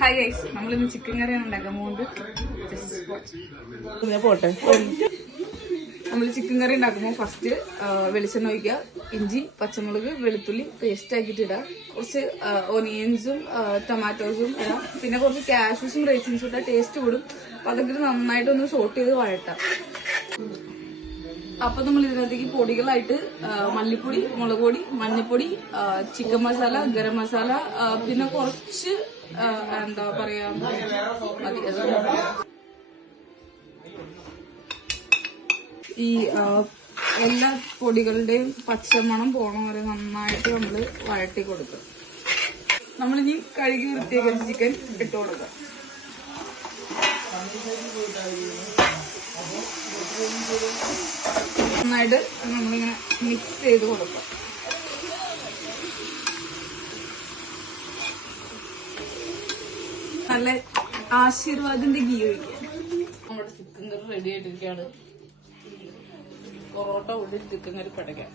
Hi guys, നമ്മളിന്ന് chicken കറിയാണ് ഉണ്ടാക്കാൻ പോകുന്നത്. പോട്ടെ. നമ്മൾ ചിക്കൻ കറി ഉണ്ടാക്കുമ്പോൾ ഫസ്റ്റ് വെളിച്ചെണ്ണ ഒഴിക്കുക, ഇഞ്ചി പച്ചമുളക് വെളുത്തുള്ളി പേസ്റ്റ് ആക്കിയിട്ട് ഇടാം, കുറച്ച് ഒനിയൻസും ടൊമാറ്റോസും ഇടാം, പിന്നെ കുറച്ച് കാഷ്യൂസും റൈസിൻസും ഇട്ടാൽ ടേസ്റ്റ് കൂടും. അപ്പൊ അതൊക്കെ നന്നായിട്ടൊന്ന് സോട്ട് ചെയ്ത് വഴട്ടാം. അപ്പൊ നമ്മൾ ഇതിനകത്തേക്ക് പൊടികളായിട്ട് മല്ലിപ്പൊടി, മുളക് പൊടി, മഞ്ഞൾപ്പൊടി, ചിക്കൻ മസാല, ഗരം മസാല, പിന്നെ കുറച്ച് എന്താ പറയാ മതി. ഈ എല്ലാ പൊടികളുടെയും പച്ചമണം പോണ വരെ നന്നായിട്ട് നമ്മള് വഴട്ടി കൊടുക്കുക. നമ്മളിനി കഴുകി വൃത്തിയാക്കിയ ചിക്കൻ ഇട്ട് കൊടുക്കുക. നന്നായിട്ട് നമ്മളിങ്ങനെ മിക്സ് ചെയ്ത് കൊടുക്കുക. നല്ല ആശീർവാദിന്റെ ഗീ ഒഴിക്കുക. നമ്മുടെ ചിക്കൻ കറി റെഡി ആയിട്ടിരിക്കുകയാണ്. പൊറോട്ട ഉള്ളിൽ ചിക്കൻ കറി പടയ്ക്കാം.